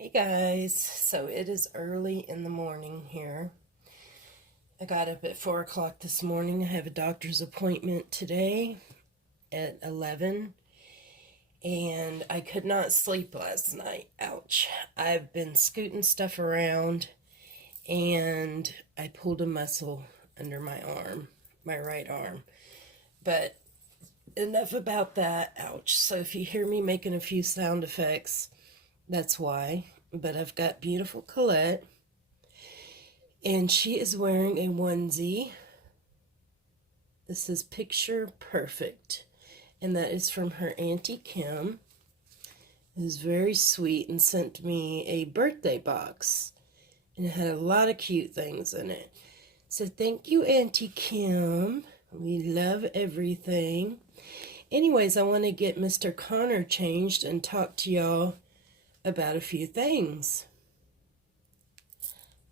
Hey guys, so it is early in the morning here. I got up at 4 o'clock this morning. I have a doctor's appointment today at 11, and I could not sleep last night. Ouch. I've been scooting stuff around, and I pulled a muscle under my arm, my right arm. But enough about that. Ouch. So if you hear me making a few sound effects, that's why. But I've got beautiful Colette, and she is wearing a onesie. This is picture perfect, and that is from her Auntie Kim. It was very sweet and sent me a birthday box, and it had a lot of cute things in it. So thank you, Auntie Kim. We love everything. Anyways, I want to get Mr. Connor changed and talk to y'all about a few things.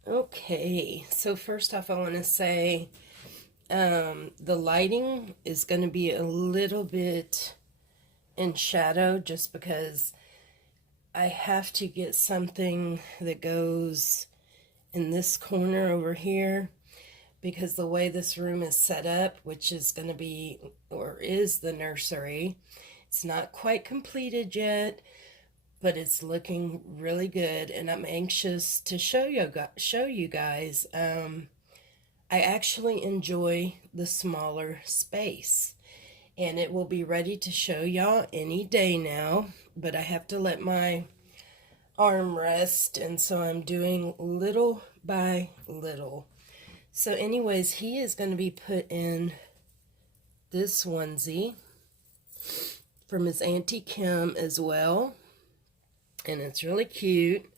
Okay, so first off, I want to say the lighting is going to be a little bit in shadow just because I have to get something that goes in this corner over here, because the way this room is set up, which is going to be, or is the nursery, it's not quite completed yet, but it's looking really good, and I'm anxious to show you guys. I actually enjoy the smaller space, and it will be ready to show y'all any day now, but I have to let my arm rest, and so I'm doing little by little. So anyways, he is going to be put in this onesie from his Auntie Kim as well, and it's really cute.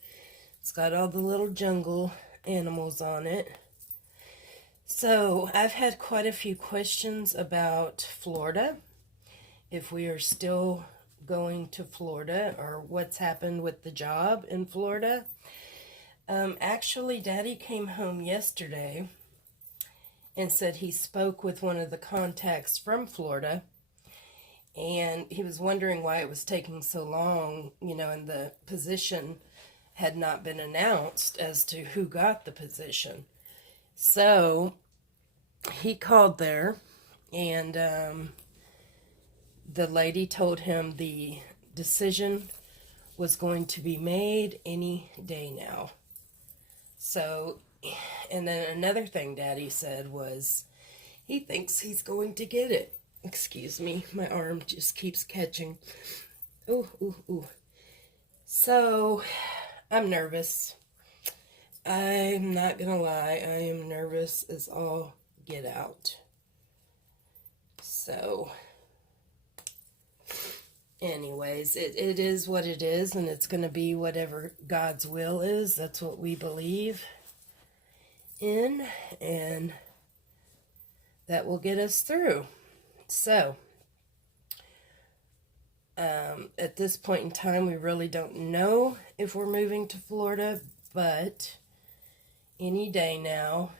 It's got all the little jungle animals on it. So I've had quite a few questions about Florida, if we are still going to Florida or what's happened with the job in Florida. Actually, Daddy came home yesterday and said he spoke with one of the contacts from Florida, and he was wondering why it was taking so long, and the position had not been announced as to who got the position. So he called there, and the lady told him the decision was going to be made any day now. So, and then another thing Daddy said was he thinks he's going to get it. Excuse me, my arm just keeps catching. Ooh, ooh, ooh. So, I'm nervous. I'm not gonna lie, I am nervous as all get out. So, anyways, it is what it is, and it's gonna be whatever God's will is. That's what we believe in, and that will get us through. So, at this point in time, we really don't know if we're moving to Florida, but any day now,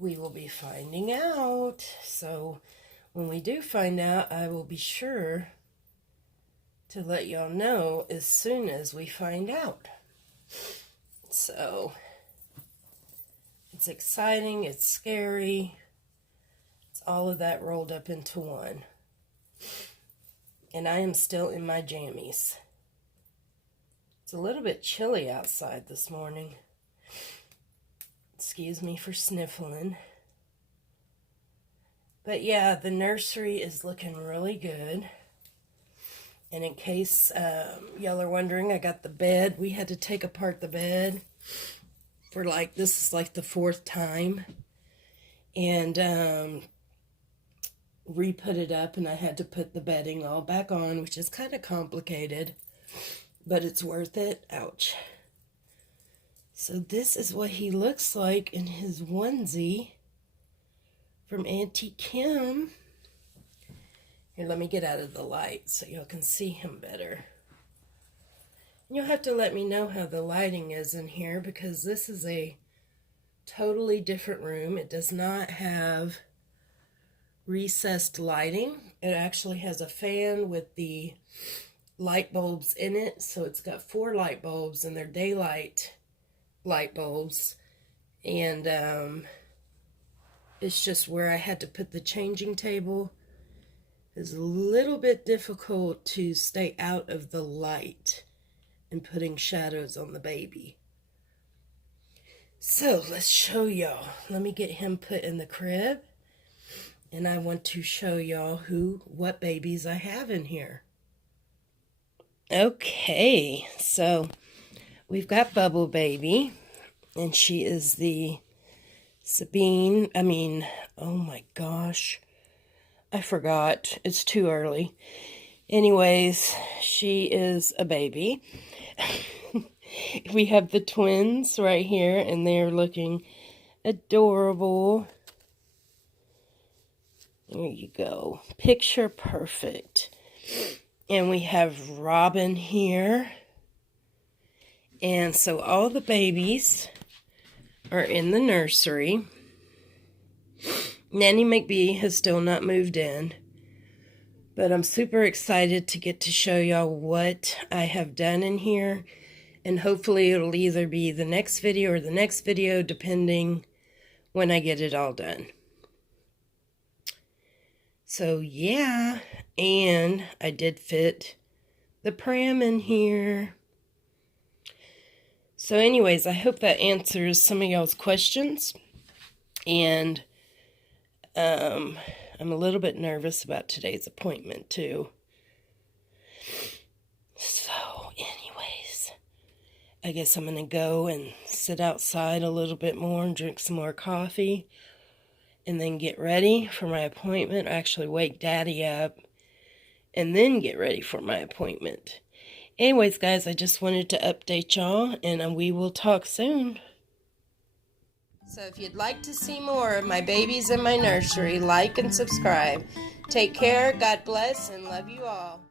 we will be finding out. So, when we do find out, I will be sure to let y'all know as soon as we find out. So, it's exciting, it's scary, it's all of that rolled up into one. And I am still in my jammies. It's a little bit chilly outside this morning. Excuse me for sniffling. But yeah, the nursery is looking really good. And in case y'all are wondering, I got the bed. We had to take apart the bed for this is like the fourth time. And re-put it up, and I had to put the bedding all back on, which is kind of complicated, but it's worth it. Ouch. So this is what he looks like in his onesie from Auntie Kim. Here, let me get out of the light so y'all can see him better. And you'll have to let me know how the lighting is in here, because this is a totally different room. It does not have recessed lighting. It actually has a fan with the light bulbs in it. So it's got 4 light bulbs, and they're daylight light bulbs. And it's just where I had to put the changing table. It's a little bit difficult to stay out of the light and putting shadows on the baby. So let's show y'all. Let me get him put in the crib. And I want to show y'all what babies I have in here. Okay, so we've got Bubble Baby, and she is the oh my gosh, I forgot. It's too early. Anyways, she is a baby. We have the twins right here, and they're looking adorable. There you go. Picture perfect. And we have Robin here. And so all the babies are in the nursery. Nanny McBee has still not moved in. But I'm super excited to get to show y'all what I have done in here. And hopefully it'll either be the next video or the next video, depending when I get it all done. So yeah, and I did fit the pram in here. So anyways, I hope that answers some of y'all's questions. And I'm a little bit nervous about today's appointment too. So anyways, I guess I'm going to go and sit outside a little bit more and drink some more coffee. And then get ready for my appointment. Actually wake Daddy up. And then get ready for my appointment. Anyways, guys, I just wanted to update y'all. And we will talk soon. So if you'd like to see more of my babies in my nursery, like and subscribe. Take care, God bless, and love you all.